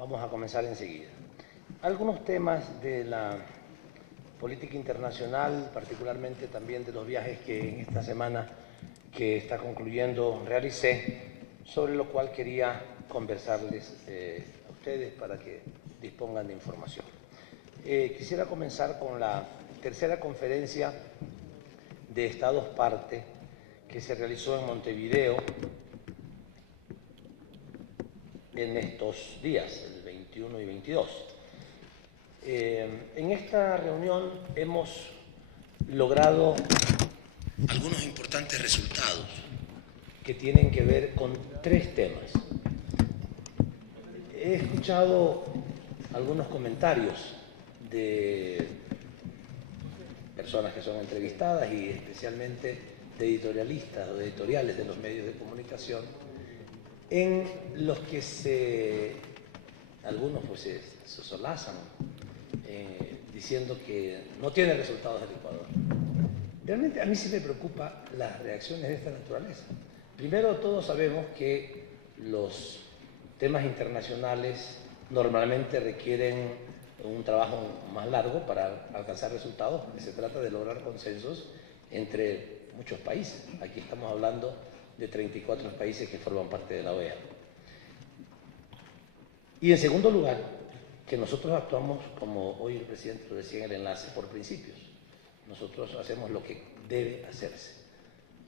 Vamos a comenzar enseguida. Algunos temas de la política internacional, particularmente también de los viajes que en esta semana que está concluyendo realicé, sobre lo cual quería conversarles a ustedes para que dispongan de información. Quisiera comenzar con la tercera conferencia de Estados Parte que se realizó en Montevideo en estos días, el 21 y 22. En esta reunión hemos logrado algunos importantes resultados que tienen que ver con tres temas. He escuchado algunos comentarios de personas que son entrevistadas y especialmente de editorialistas o editoriales de los medios de comunicación en los que algunos pues se solazan diciendo que no tiene resultados el Ecuador. Realmente a mí sí me preocupa las reacciones de esta naturaleza. Primero, todos sabemos que los temas internacionales normalmente requieren un trabajo más largo para alcanzar resultados, porque se trata de lograr consensos entre muchos países. Aquí estamos hablando de 34 países que forman parte de la OEA. Y en segundo lugar, que nosotros actuamos, como hoy el presidente lo decía en el enlace, por principios. Nosotros hacemos lo que debe hacerse,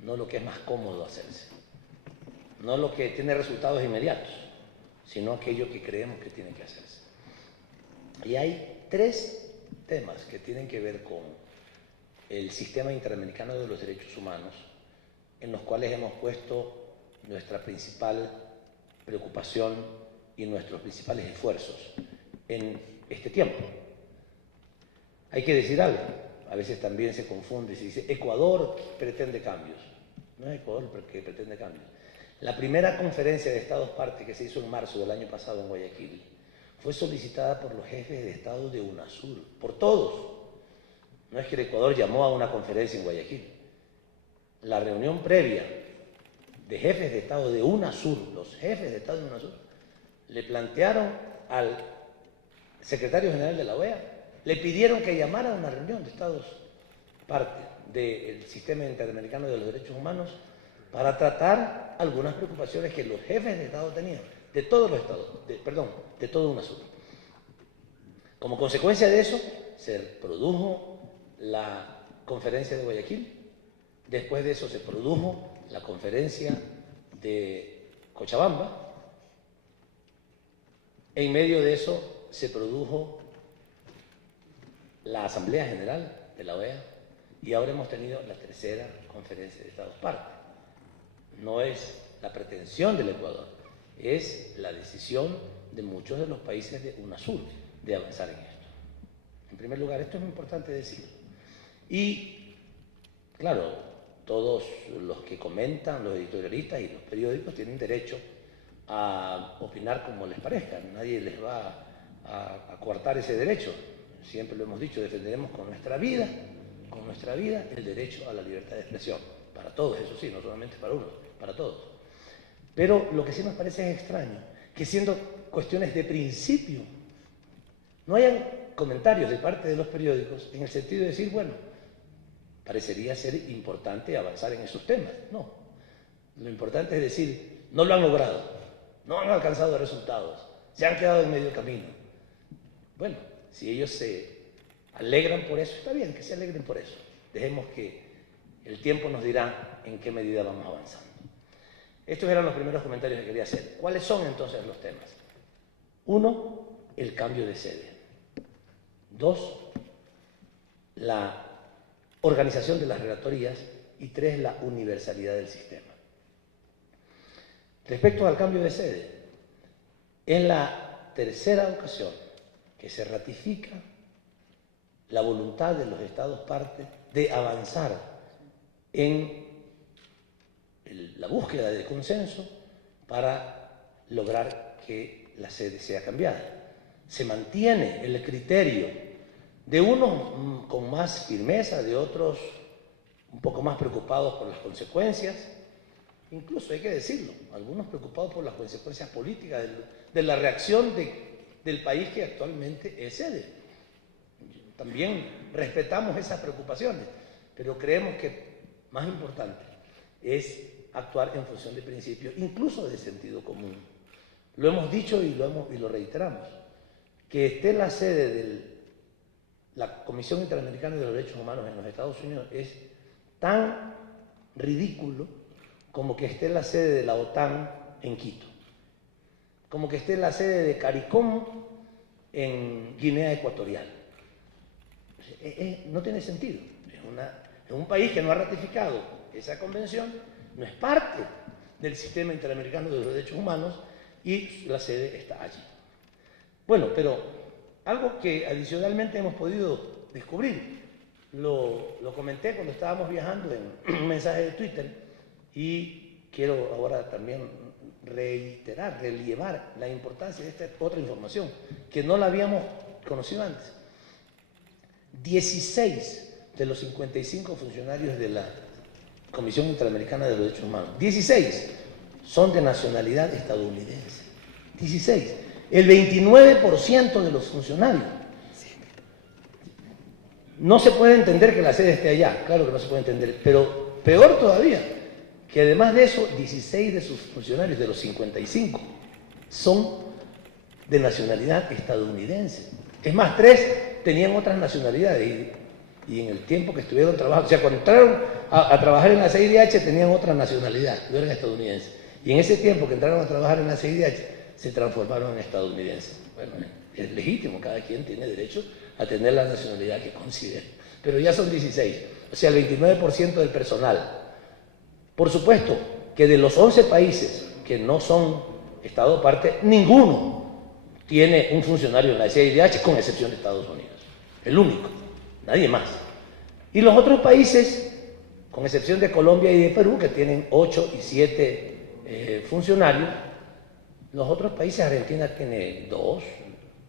no lo que es más cómodo hacerse, no lo que tiene resultados inmediatos, sino aquello que creemos que tiene que hacerse. Y hay tres temas que tienen que ver con el sistema interamericano de los derechos humanos, en los cuales hemos puesto nuestra principal preocupación y nuestros principales esfuerzos en este tiempo. Hay que decir algo, a veces también se confunde y se dice Ecuador pretende cambios. No es Ecuador que pretende cambios. La primera conferencia de Estados Parte que se hizo en marzo del año pasado en Guayaquil fue solicitada por los jefes de Estado de UNASUR, por todos. No es que el Ecuador llamó a una conferencia en Guayaquil. La reunión previa de jefes de Estado de UNASUR, los jefes de Estado de UNASUR, le plantearon al secretario general de la OEA, le pidieron que llamara a una reunión de Estados Parte del Sistema Interamericano de los Derechos Humanos para tratar algunas preocupaciones que los jefes de Estado tenían, de todos los estados, de todo UNASUR. Como consecuencia de eso, se produjo la conferencia de Guayaquil. Después de eso se produjo la conferencia de Cochabamba. En medio de eso se produjo la Asamblea General de la OEA y ahora hemos tenido la tercera conferencia de Estados Parte. No es la pretensión del Ecuador, es la decisión de muchos de los países de UNASUR de avanzar en esto. En primer lugar, esto es muy importante decirlo. Y, claro, todos los que comentan, los editorialistas y los periódicos tienen derecho a opinar como les parezca. Nadie les va a coartar ese derecho. Siempre lo hemos dicho, defenderemos con nuestra vida el derecho a la libertad de expresión. Para todos, eso sí, no solamente para unos, para todos. Pero lo que sí nos parece es extraño, que siendo cuestiones de principio, no hayan comentarios de parte de los periódicos en el sentido de decir, bueno, parecería ser importante avanzar en esos temas. No, lo importante es decir, no lo han logrado, no han alcanzado resultados, se han quedado en medio camino. Bueno, si ellos se alegran por eso, está bien que se alegren por eso. Dejemos que el tiempo nos dirá en qué medida vamos avanzando. Estos eran los primeros comentarios que quería hacer. ¿Cuáles son entonces los temas? 1, el cambio de sede. 2, la organización de las relatorías. Y 3, la universalidad del sistema. Respecto al cambio de sede, en la tercera ocasión que se ratifica la voluntad de los Estados Parte de avanzar en la búsqueda de consenso para lograr que la sede sea cambiada. Se mantiene el criterio de unos con más firmeza, de otros un poco más preocupados por las consecuencias, incluso hay que decirlo, algunos preocupados por las consecuencias políticas de la reacción de del país que actualmente es sede. También respetamos esas preocupaciones, pero creemos que más importante es actuar en función de principios, incluso de sentido común. Lo hemos dicho y lo reiteramos, que esté la sede de la Comisión Interamericana de los Derechos Humanos en los Estados Unidos es tan ridículo como que esté la sede de la OTAN en Quito, como que esté la sede de CARICOM en Guinea Ecuatorial. No tiene sentido. Es un país que no ha ratificado esa convención, no es parte del sistema interamericano de los derechos humanos y la sede está allí. Bueno, pero algo que adicionalmente hemos podido descubrir, lo comenté cuando estábamos viajando en un mensaje de Twitter y quiero ahora también reiterar, relevar la importancia de esta otra información, que no la habíamos conocido antes. 16 de los 55 funcionarios de la Comisión Interamericana de los Derechos Humanos, 16 son de nacionalidad estadounidense. 16. El 29% de los funcionarios. No se puede entender que la sede esté allá, claro que no se puede entender, pero peor todavía, que además de eso, 16 de sus funcionarios, de los 55, son de nacionalidad estadounidense. Es más, 3 tenían otras nacionalidades y en el tiempo que estuvieron trabajando, o sea, cuando entraron a trabajar en la CIDH tenían otra nacionalidad, no eran estadounidenses. Y en ese tiempo que entraron a trabajar en la CIDH se transformaron en estadounidenses. Bueno, es legítimo, cada quien tiene derecho a tener la nacionalidad que considere. Pero ya son 16, o sea, el 29% del personal. Por supuesto que de los 11 países que no son Estado parte, ninguno tiene un funcionario en la CIDH, con excepción de Estados Unidos. El único, nadie más. Y los otros países, con excepción de Colombia y de Perú, que tienen 8 y 7 funcionarios, los otros países, Argentina tiene 2,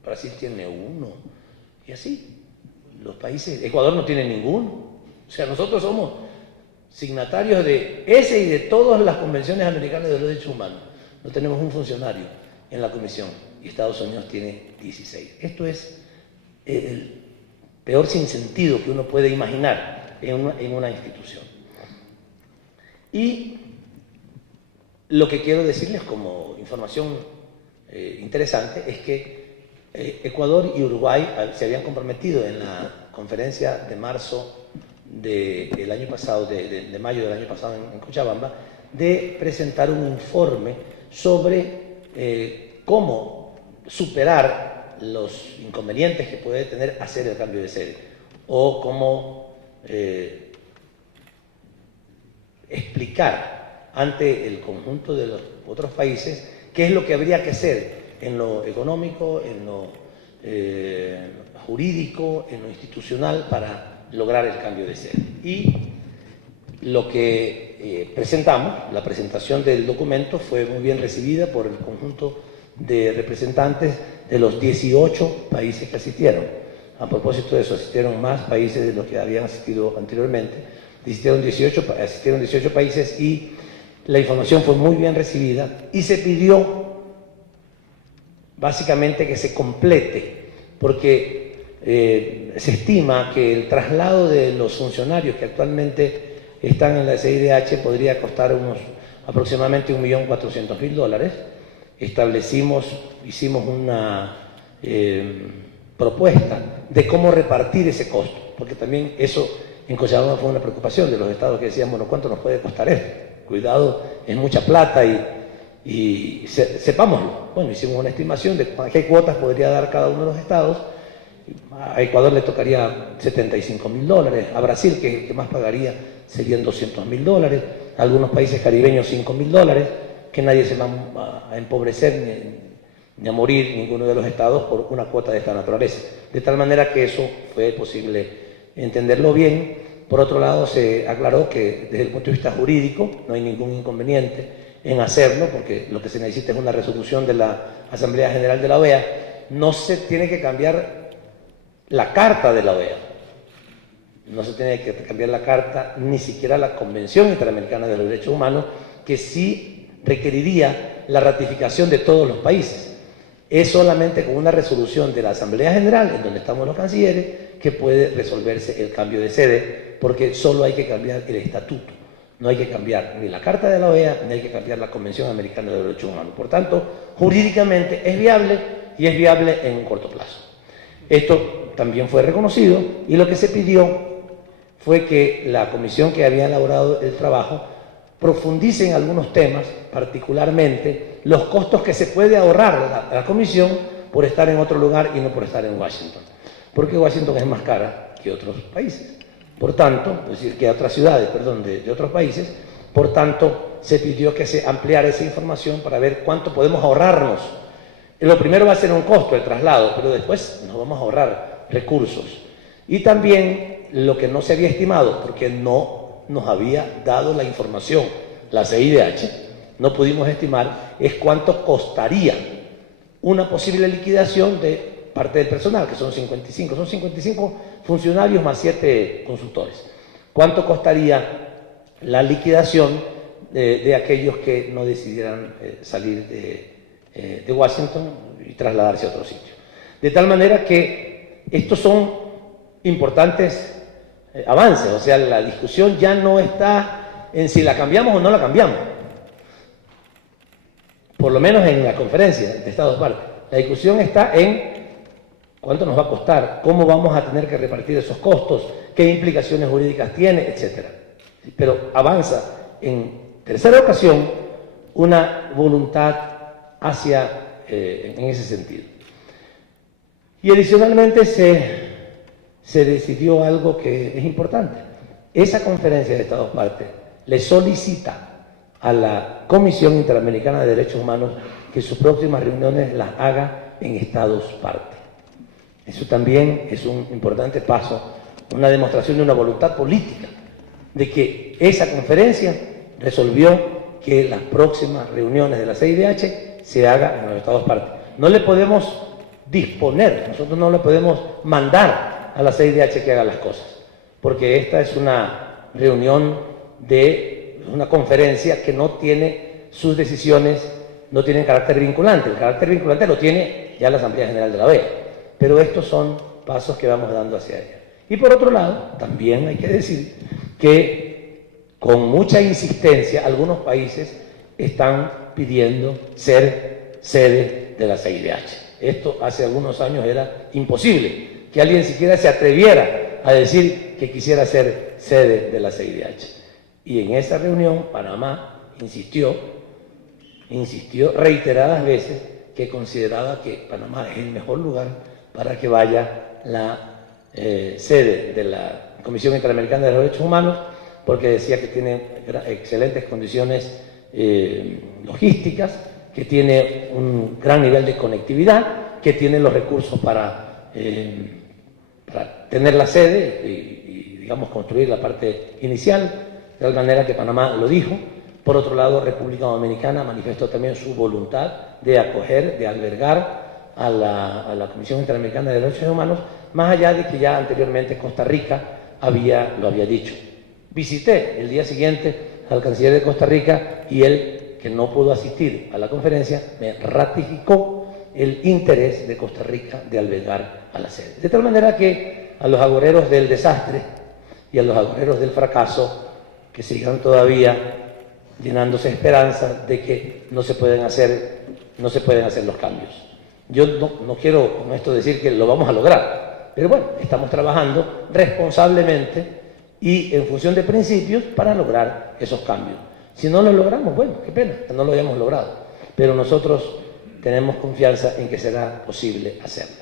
Brasil tiene 1, y así. Los países, Ecuador no tiene ninguno. O sea, nosotros somos signatarios de ese y de todas las convenciones americanas de los derechos humanos. No tenemos un funcionario en la comisión y Estados Unidos tiene 16. Esto es el peor sinsentido que uno puede imaginar en una institución. Y lo que quiero decirles como información interesante es que Ecuador y Uruguay se habían comprometido en la conferencia de marzo del año pasado, de mayo del año pasado en Cochabamba, de presentar un informe sobre cómo superar los inconvenientes que puede tener hacer el cambio de sede o cómo explicar ante el conjunto de los otros países qué es lo que habría que hacer en lo económico, en lo jurídico, en lo institucional para lograr el cambio de sede. Y lo que presentamos, la presentación del documento fue muy bien recibida por el conjunto de representantes de los 18 países que asistieron. A propósito de eso, asistieron más países de los que habían asistido anteriormente. Asistieron 18 países y la información fue muy bien recibida y se pidió básicamente que se complete, porque se estima que el traslado de los funcionarios que actualmente están en la CIDH podría costar aproximadamente $1.400.000. Hicimos una propuesta de cómo repartir ese costo, porque también eso en Cochabamba fue una preocupación de los estados que decían, bueno, ¿cuánto nos puede costar esto? Cuidado, es mucha plata y sepámoslo. Bueno, hicimos una estimación de qué cuotas podría dar cada uno de los estados. A Ecuador le tocaría $75.000, a Brasil, que más pagaría, serían $200.000, a algunos países caribeños $5.000, que nadie se va a empobrecer ni a morir, ninguno de los estados, por una cuota de esta naturaleza. De tal manera que eso fue posible entenderlo bien. Por otro lado, se aclaró que desde el punto de vista jurídico no hay ningún inconveniente en hacerlo, porque lo que se necesita es una resolución de la Asamblea General de la OEA. No se tiene que cambiar la Carta de la OEA, no se tiene que cambiar la Carta, ni siquiera la Convención Interamericana de los Derechos Humanos, que sí requeriría la ratificación de todos los países. Es solamente con una resolución de la Asamblea General, en donde estamos los cancilleres, que puede resolverse el cambio de sede, porque solo hay que cambiar el estatuto. No hay que cambiar ni la Carta de la OEA, ni hay que cambiar la Convención Americana de Derechos Humanos. Por tanto, jurídicamente es viable y es viable en un corto plazo. Esto también fue reconocido y lo que se pidió fue que la comisión que había elaborado el trabajo profundice en algunos temas, particularmente los costos que se puede ahorrar la comisión por estar en otro lugar y no por estar en Washington. Porque Washington es más cara que otros países. Por tanto, es decir, que otras ciudades, perdón, de otros países. Por tanto, se pidió que se ampliara esa información para ver cuánto podemos ahorrarnos. Lo primero va a ser un costo, el traslado, pero después nos vamos a ahorrar recursos. Y también lo que no se había estimado, porque no nos había dado la información, la CIDH, no pudimos estimar, es cuánto costaría una posible liquidación de parte del personal, que son 55 funcionarios más 7 consultores. ¿Cuánto costaría la liquidación de aquellos que no decidieran salir de Washington y trasladarse a otro sitio? De tal manera que estos son importantes avances, o sea, la discusión ya no está en si la cambiamos o no la cambiamos, por lo menos en la conferencia de Estados Partes. La discusión está en cuánto nos va a costar, cómo vamos a tener que repartir esos costos, qué implicaciones jurídicas tiene, etc. Pero avanza en tercera ocasión una voluntad hacia, en ese sentido. Y adicionalmente se decidió algo que es importante. Esa conferencia de Estados Partes le solicita a la Comisión Interamericana de Derechos Humanos que sus próximas reuniones las haga en Estados Partes. Eso también es un importante paso, una demostración de una voluntad política, de que esa conferencia resolvió que las próximas reuniones de la CIDH se hagan en los Estados Partes. No le podemos disponer, nosotros no le podemos mandar a la CIDH que haga las cosas, porque esta es una reunión de una conferencia que no tiene sus decisiones, no tienen carácter vinculante. El carácter vinculante lo tiene ya la Asamblea General de la OEA, pero estos son pasos que vamos dando hacia ella. Y por otro lado, también hay que decir que con mucha insistencia algunos países están pidiendo ser sede de la CIDH. Esto hace algunos años era imposible que alguien siquiera se atreviera a decir que quisiera ser sede de la CIDH. Y en esa reunión Panamá insistió reiteradas veces que consideraba que Panamá es el mejor lugar para que vaya la sede de la Comisión Interamericana de los Derechos Humanos, porque decía que tiene excelentes condiciones logísticas, que tiene un gran nivel de conectividad, que tiene los recursos para tener la sede y, digamos, construir la parte inicial, de tal manera que Panamá lo dijo. Por otro lado, República Dominicana manifestó también su voluntad de acoger, de albergar a la Comisión Interamericana de Derechos Humanos, más allá de que ya anteriormente Costa Rica lo había dicho. Visité el día siguiente al canciller de Costa Rica y él, que no pudo asistir a la conferencia, me ratificó el interés de Costa Rica de albergar a la sede. De tal manera que a los agoreros del desastre y a los agoreros del fracaso, que sigan todavía llenándose esperanza de que no se pueden hacer los cambios. Yo no quiero con esto decir que lo vamos a lograr, pero bueno, estamos trabajando responsablemente y en función de principios para lograr esos cambios. Si no lo logramos, bueno, qué pena que no lo hayamos logrado, pero nosotros tenemos confianza en que será posible hacerlo.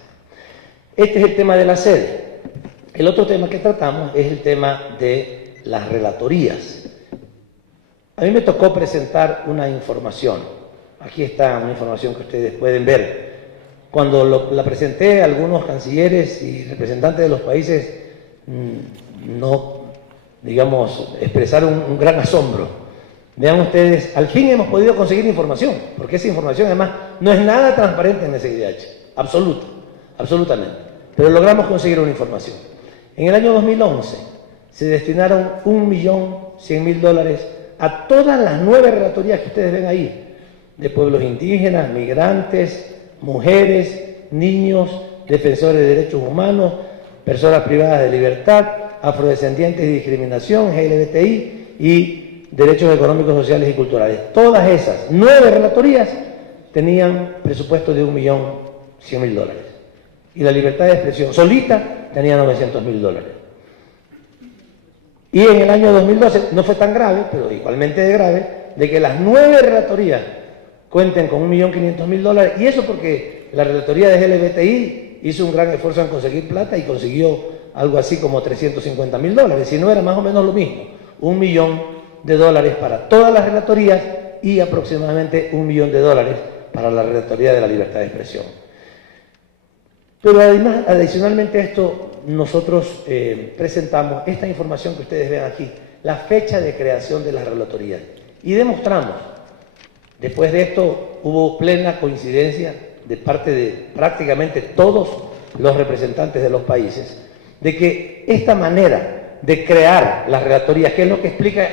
Este es el tema de la sede. El otro tema que tratamos es el tema de las relatorías. A mí me tocó presentar una información. Aquí está una información que ustedes pueden ver. Cuando la presenté, algunos cancilleres y representantes de los países expresaron un gran asombro. Vean ustedes, al fin hemos podido conseguir información, porque esa información además no es nada transparente en la CIDH, absolutamente. Pero logramos conseguir una información. En el año 2011 se destinaron $1.100.000 a todas las 9 relatorías que ustedes ven ahí, de pueblos indígenas, migrantes, mujeres, niños, defensores de derechos humanos, personas privadas de libertad, afrodescendientes y discriminación, LGBTI y derechos económicos, sociales y culturales. Todas esas 9 relatorías tenían presupuesto de $1.100.000. Y la libertad de expresión solita tenía $900.000. Y en el año 2012 no fue tan grave, pero igualmente de grave, de que las 9 relatorías cuenten con $1.500.000, y eso porque la relatoría de LGBTI hizo un gran esfuerzo en conseguir plata y consiguió algo así como $350.000, si no era más o menos lo mismo, $1 millón para todas las relatorías y aproximadamente $1 millón para la relatoría de la libertad de expresión. Pero además, adicionalmente a esto, nosotros presentamos esta información que ustedes ven aquí, la fecha de creación de las relatorías, y demostramos, después de esto hubo plena coincidencia de parte de prácticamente todos los representantes de los países, de que esta manera de crear las relatorías, que es lo que explica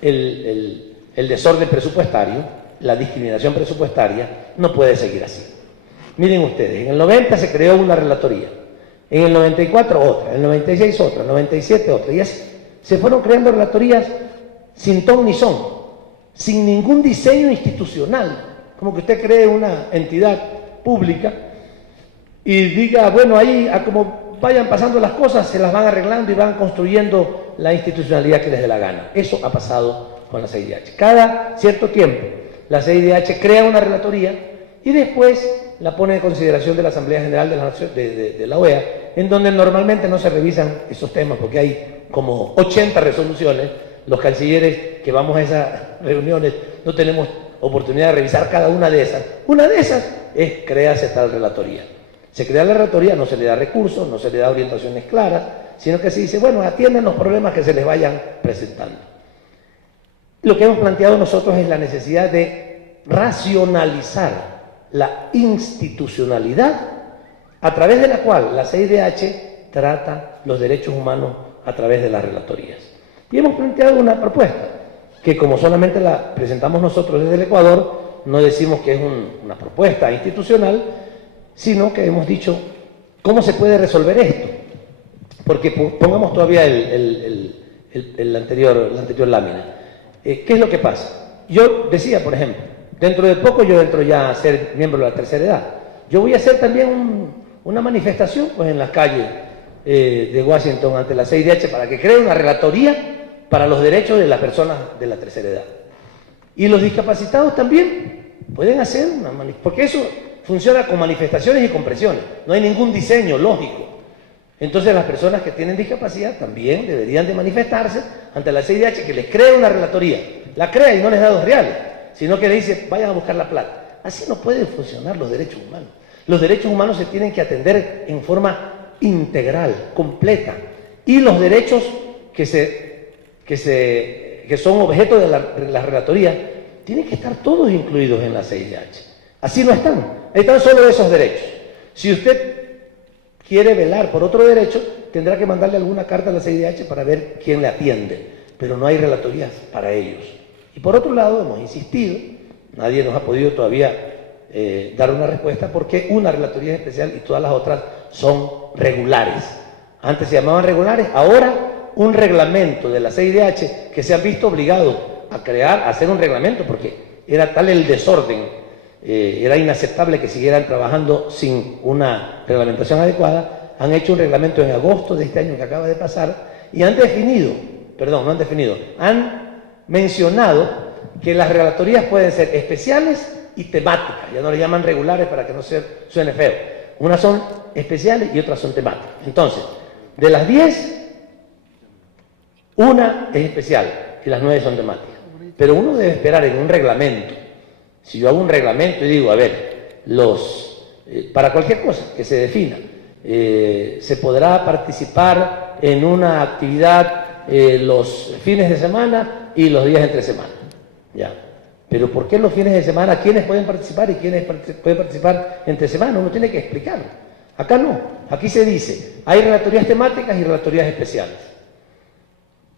el desorden presupuestario, la discriminación presupuestaria, no puede seguir así. Miren ustedes, en el 90 se creó una relatoría, en el 94 otra, en el 96 otra, en el 97 otra, y así se fueron creando relatorías sin ton ni son, sin ningún diseño institucional, como que usted cree una entidad pública y diga, bueno, ahí a como vayan pasando las cosas, se las van arreglando y van construyendo la institucionalidad que les dé la gana. Eso ha pasado con la CIDH. Cada cierto tiempo, la CIDH crea una relatoría y después la pone en consideración de la Asamblea General de la OEA, en donde normalmente no se revisan esos temas, porque hay como 80 resoluciones. Los cancilleres que vamos a esas reuniones no tenemos oportunidad de revisar cada una de esas. Una de esas es crearse tal relatoría. Se crea la relatoría, no se le da recursos, no se le da orientaciones claras, sino que se dice, bueno, atiendan los problemas que se les vayan presentando. Lo que hemos planteado nosotros es la necesidad de racionalizar la institucionalidad a través de la cual la CIDH trata los derechos humanos a través de las relatorías. Y hemos planteado una propuesta, que como solamente la presentamos nosotros desde el Ecuador, no decimos que es una propuesta institucional, sino que hemos dicho cómo se puede resolver esto. Porque pongamos todavía la anterior lámina. ¿Qué es lo que pasa? Yo decía, por ejemplo, dentro de poco yo entro ya a ser miembro de la tercera edad. Yo voy a hacer también una manifestación pues, en las calles de Washington ante la CIDH para que cree una relatoría para los derechos de las personas de la tercera edad. Y los discapacitados también pueden hacer una manifestación, porque eso funciona con manifestaciones y con presiones. No hay ningún diseño lógico. Entonces las personas que tienen discapacidad también deberían de manifestarse ante la CIDH que les cree una relatoría. La crea y no les da $2, sino que le dice, vayan a buscar la plata. Así no pueden funcionar los derechos humanos. Los derechos humanos se tienen que atender en forma integral, completa. Y los derechos que son objeto de la relatoría tienen que estar todos incluidos en la CIDH. Así no están solo esos derechos. Si usted quiere velar por otro derecho, tendrá que mandarle alguna carta a la CIDH para ver quién le atiende, pero no hay relatorías para ellos. Y por otro lado, hemos insistido, nadie nos ha podido todavía dar una respuesta, porque una relatoría es especial y todas las otras son regulares. Antes se llamaban regulares, ahora un reglamento de la CIDH que se han visto obligados a hacer un reglamento, porque era tal el desorden, era inaceptable que siguieran trabajando sin una reglamentación adecuada. Han hecho un reglamento en agosto de este año que acaba de pasar y han mencionado que las relatorías pueden ser especiales y temáticas. Ya no le llaman regulares para que no suene feo. Unas son especiales y otras son temáticas. Entonces, de las 10, una es especial y las 9 son temáticas. Pero uno debe esperar en un reglamento. Si yo hago un reglamento y digo, a ver, para cualquier cosa que se defina, se podrá participar en una actividad los fines de semana y los días entre semana. Ya. Pero ¿por qué los fines de semana? ¿Quiénes pueden participar y quiénes pueden participar entre semana? Uno tiene que explicarlo. Acá no. Aquí se dice, hay relatorías temáticas y relatorías especiales.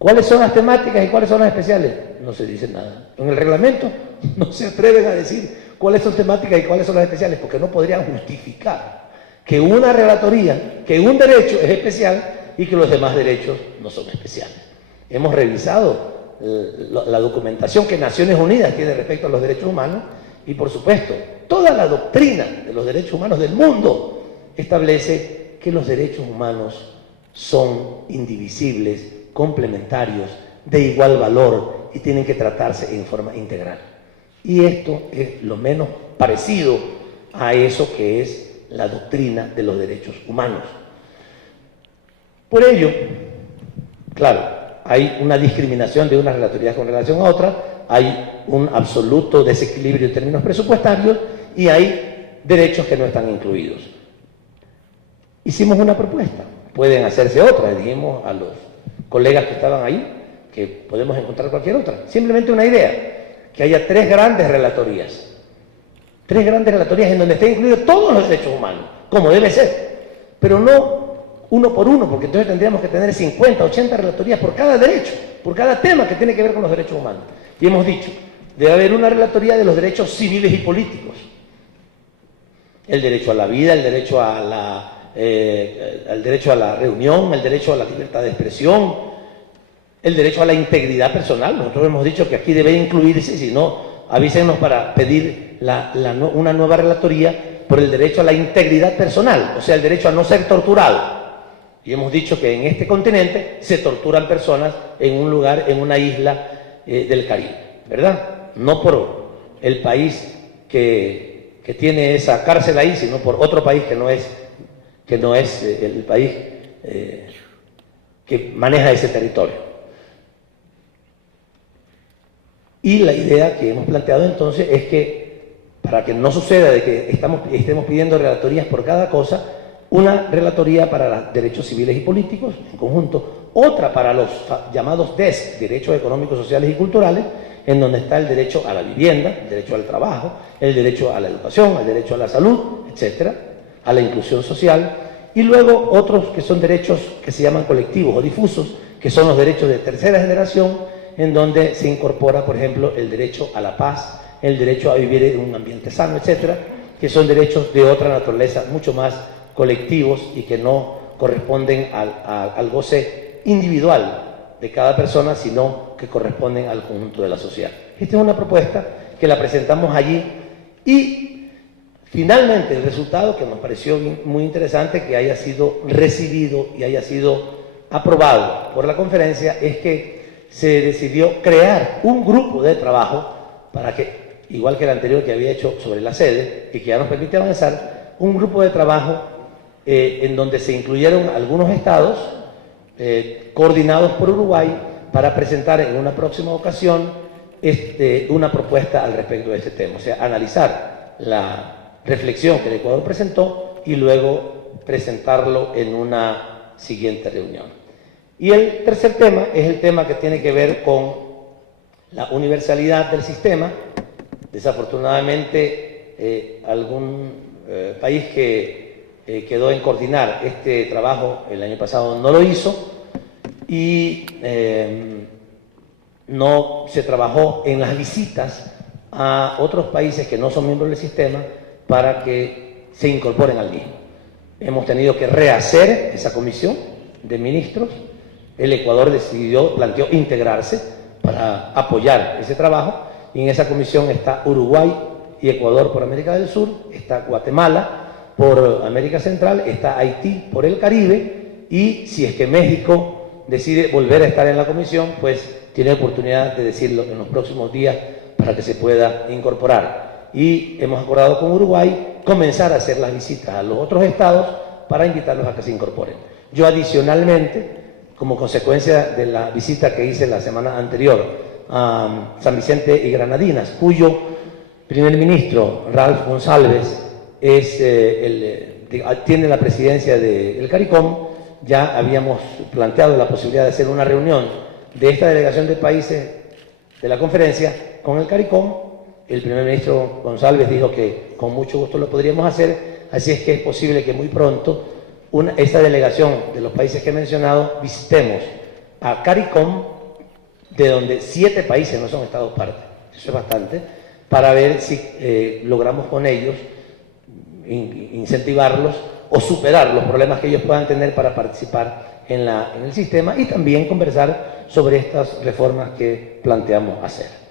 ¿Cuáles son las temáticas y cuáles son las especiales? No se dice nada. En el reglamento no se atreven a decir cuáles son temáticas y cuáles son las especiales, porque no podrían justificar que una relatoría, que un derecho es especial y que los demás derechos no son especiales. Hemos revisado la documentación que Naciones Unidas tiene respecto a los derechos humanos y, por supuesto, toda la doctrina de los derechos humanos del mundo establece que los derechos humanos son indivisibles, complementarios, de igual valor y tienen que tratarse en forma integral. Y esto es lo menos parecido a eso que es la doctrina de los derechos humanos. Por ello, claro, hay una discriminación de una relatoría con relación a otra, hay un absoluto desequilibrio en términos presupuestarios y hay derechos que no están incluidos. Hicimos una propuesta, pueden hacerse otras, dijimos a los colegas que estaban ahí que podemos encontrar cualquier otra. Simplemente una idea, que haya tres grandes relatorías en donde estén incluidos todos los derechos humanos, como debe ser, pero no uno por uno, porque entonces tendríamos que tener 50, 80 relatorías por cada derecho, por cada tema que tiene que ver con los derechos humanos. Y hemos dicho, debe haber una relatoría de los derechos civiles y políticos. El derecho a la vida, el derecho a la reunión, el derecho a la libertad de expresión, el derecho a la integridad personal. Nosotros hemos dicho que aquí debe incluirse, si no, avísenos para pedir una nueva relatoría por el derecho a la integridad personal, o sea, el derecho a no ser torturado. Y hemos dicho que en este continente se torturan personas en un lugar, en una isla del Caribe, ¿verdad? No por el país que tiene esa cárcel ahí, sino por otro país que no es el país que maneja ese territorio. Y la idea que hemos planteado entonces es que, para que no suceda de que estemos pidiendo relatorías por cada cosa, una relatoría para los derechos civiles y políticos en conjunto, otra para los llamados DES, derechos económicos, sociales y culturales, en donde está el derecho a la vivienda, el derecho al trabajo, el derecho a la educación, el derecho a la salud, etcétera, a la inclusión social, y luego otros que son derechos que se llaman colectivos o difusos, que son los derechos de tercera generación, en donde se incorpora, por ejemplo, el derecho a la paz, el derecho a vivir en un ambiente sano, etcétera, que son derechos de otra naturaleza, mucho más colectivos y que no corresponden al goce individual de cada persona, sino que corresponden al conjunto de la sociedad. Esta es una propuesta que la presentamos allí y finalmente el resultado, que nos pareció muy interesante que haya sido recibido y haya sido aprobado por la conferencia, es que se decidió crear un grupo de trabajo para que, igual que el anterior que había hecho sobre la sede y que ya nos permite avanzar, un grupo de trabajo en donde se incluyeron algunos estados coordinados por Uruguay para presentar en una próxima ocasión una propuesta al respecto de este tema, o sea, analizar la reflexión que el Ecuador presentó y luego presentarlo en una siguiente reunión. Y el tercer tema es el tema que tiene que ver con la universalidad del sistema. Desafortunadamente, algún país que quedó en coordinar este trabajo el año pasado no lo hizo y no se trabajó en las visitas a otros países que no son miembros del sistema para que se incorporen al mismo. Hemos tenido que rehacer esa comisión de ministros. El Ecuador planteó integrarse para apoyar ese trabajo y en esa comisión está Uruguay y Ecuador por América del Sur, está Guatemala por América Central, está Haití por el Caribe y si es que México decide volver a estar en la comisión, pues tiene oportunidad de decirlo en los próximos días para que se pueda incorporar. Y hemos acordado con Uruguay comenzar a hacer las visitas a los otros estados para invitarlos a que se incorporen. Yo adicionalmente, como consecuencia de la visita que hice la semana anterior a San Vicente y Granadinas, cuyo primer ministro, Ralph González, tiene la presidencia del CARICOM, ya habíamos planteado la posibilidad de hacer una reunión de esta delegación de países de la conferencia con el CARICOM. El primer ministro González dijo que con mucho gusto lo podríamos hacer, así es que es posible que muy pronto esta delegación de los países que he mencionado visitemos a CARICOM, de donde 7 países no son estados parte, eso es bastante, para ver si logramos con ellos incentivarlos o superar los problemas que ellos puedan tener para participar en el sistema, y también conversar sobre estas reformas que planteamos hacer.